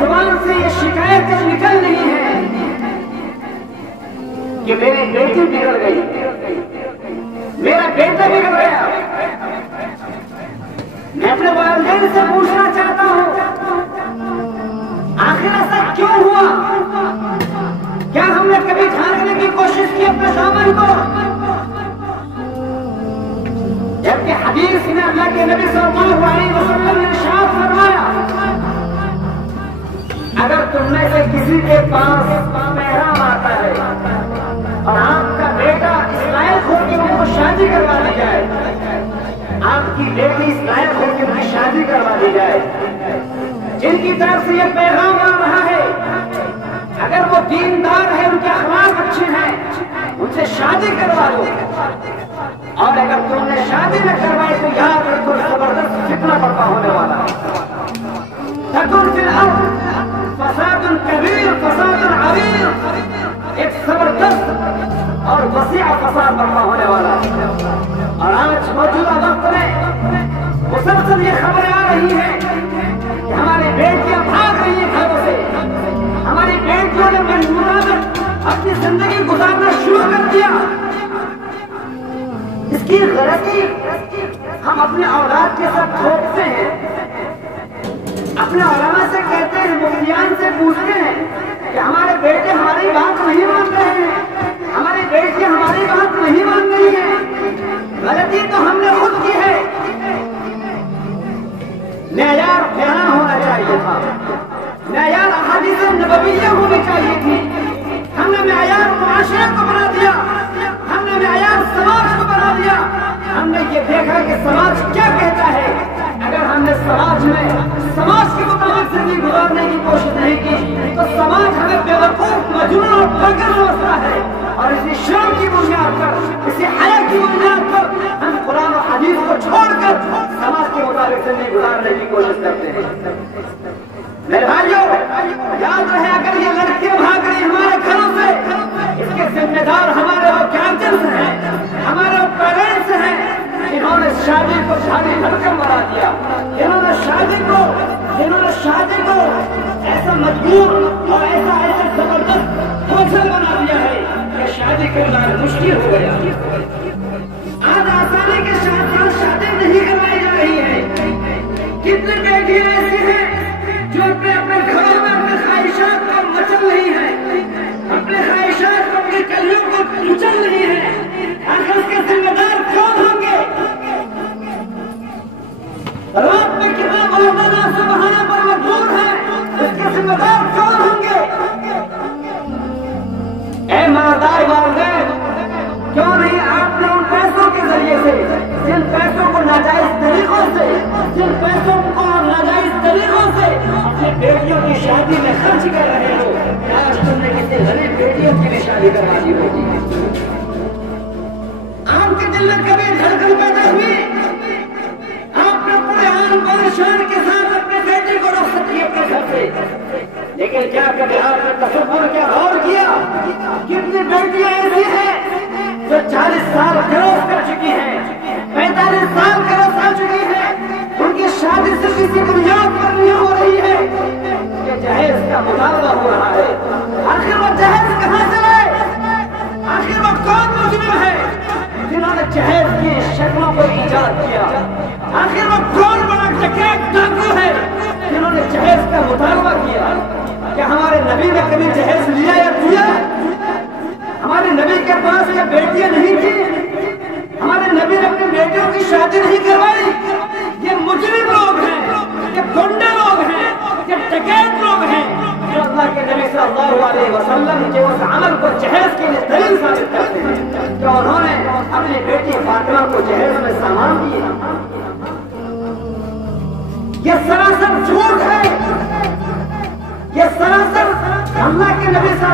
زبان سے یہ شکایتیں نکل رہی ہیں کہ میری بیٹی بگڑ گئی، میرا بیٹا بگڑ گیا۔ میں اپنے والدین سے پوچھنا چاہتا ہوں، آخر ایسا کیوں ہوا؟ کیا ہم نے کبھی جھانکنے کی کوشش کی اپنے دامن کو؟ جبکہ حدیث میں اللہ کے نبی صلی اللہ علیہ وسلم نے ارشاد فرمایا، اگر تم میں سے کسی کے پاس محرم آتا ہے اور آپ کا بیٹا اس لائق ہو کہ ان کو شادی کروا دی جائے، آپ کی بیٹی اس لائق ہو کہ ان کی شادی کروا دی جائے، جن کی طرف سے یہ پیغام آ رہا ہے، اگر وہ دیندار ہے، ان کے اخلاق اچھے ہیں، ان سے شادی کروا دو، اور اگر تم نے شادی نہ کروائی تو یاد رکھو زبردست فتنہ برپا ہونے والا ہے۔ تکن فی الارض فساد کبیر فساد عظیم، ایک زبردست اور وسیع فساد برپا ہونے والا ہے۔ اور آج موجودہ وقت میں مسلسل یہ خبریں آ رہی ہیں کہ ہماری بیٹیاں بھاگ رہی ہیں گھروں سے، ہماری بیٹیوں نے مجبورانہ اپنی زندگی گزارنا شروع کر دیا۔ اس کی غلطی ہم اپنے اولاد کے ساتھ ٹھوکتے ہیں، اپنے علماء سے کہتے ہیں، مفتیان سے پوچھتے ہیں کہ ہمارے بیٹے ہماری بات نہیں مان رہے ہیں، ہماری بیٹیاں ہماری بات نہیں مان رہی ہیں۔ غلطی تو ہم نے خود کی ہے۔ معیار بیان ہونا چاہیے تھا، معیار احادیث نبویہ ہونی چاہیے تھی۔ ہم نے معیار معاشرے کو بنا دیا، ہم نے معیار سماج کو بنا دیا۔ ہم نے یہ دیکھا کہ سماج کیا کہتا ہے، اگر ہم نے سماج کے مطابق زندگی گزارنے کی کوشش نہیں کی تو سماج ہمیں بے وقوف، مجنون اور پاگل سمجھتا ہے، اور اسی شرم کی بنیاد پر، اسی حیا کی بنیاد پر ہم قرآن و حدیث کو چھوڑ کر سماج کے مطابق زندگی گزارنے کی کوشش کرتے ہیں۔ میرے بھائیوں، یاد رہے، اگر یہ لڑکیاں بھاگ رہی ہمارے گھروں سے، اس کے ذمہ دار ہمارے وہ گارجنز ہیں، ہمارے وہ پیرنٹس ہیں، جنہوں نے شادی کو جھاڑی دھڑکن بنا دیا، جنہوں نے شادی کو ایسا مجبور اور ایسا زبردست بوجھل بنا دیا ہے کہ شادی کرنا مشکل ہو گیا۔ آج آسانی کے ساتھ شادی نہیں کروائی جا رہی ہے۔ کتنی بیٹیاں ایسی ہیں جو اپنے گھروں میں اپنے خواہشات کو مچل رہی ہیں، اپنے خواہشات کو، اپنے کلیوں کو کچل رہی ہیں۔ آخر اس کے ذمہ دار کون ہوں گے؟ رات میں کتنا مولانا سے بہانے پر مجبور ہے، اس کے ذمہ دار کون ہوں گے؟ اے مالدار والدین، کیوں نہیں آپ نے ان پیسوں کے ذریعے سے، جن پیسوں کو ناجائز طریقوں سے اپنی بیٹیوں کی شادی میں خرچ کر رہے ہو، آج تم نے کسی غریب بیٹیوں کی بھی شادی کروا دی ہوگی؟ آپ کے دل میں کبھی دھڑکن پیدا ہوئی؟ آپ نے پورے آن بان شان کے ساتھ اپنے بیٹے کو رخصت کیا اپنے گھر سے، لیکن کیا کبھی آپ نے تصور کیا، غور کیا؟ کتنی بیٹیاں ایسی ہیں جو 40 سال گروس کر چکی ہیں، 45 سال گروس کر چکی ہیں، ان کی شادی سے کسی بنیاد پر نہیں ہو رہی ہے کہ جہیز کا مطالبہ ہو رہا ہے۔ آخر وہ جہیز کہاں سے لائے؟ آخر وہ کون مجرم ہے جنہوں نے جہیز کی شکلوں کو ایجاد کیا؟ آخر وہ کون بڑا ڈکیت ڈاکو ہے جنہوں نے جہیز کا مطالبہ کیا؟ کیا ہمارے نبی نے کبھی جہیز لیا یا دیا؟ ہمارے نبی کے پاس کیا بیٹیاں نہیں تھیں؟ ہمارے نبی نے اپنی بیٹیوں کی شادی نہیں کروائی؟ یہ مجرم لوگ ہیں، یہ گنڈے لوگ ہیں، یہ ڈکیت لوگ ہیں جو اللہ کے نبی صلی اللہ علیہ وسلم کے اس عمل کو جہیز کے لیے دلیل ثابت کرتے ہیں کہ انہوں نے اپنی بیٹی فاطمہ کو جہیز میں سامان دیے۔ یہ سراسر جھوٹ ہے، یہ سراسر اللہ کے نبی صلی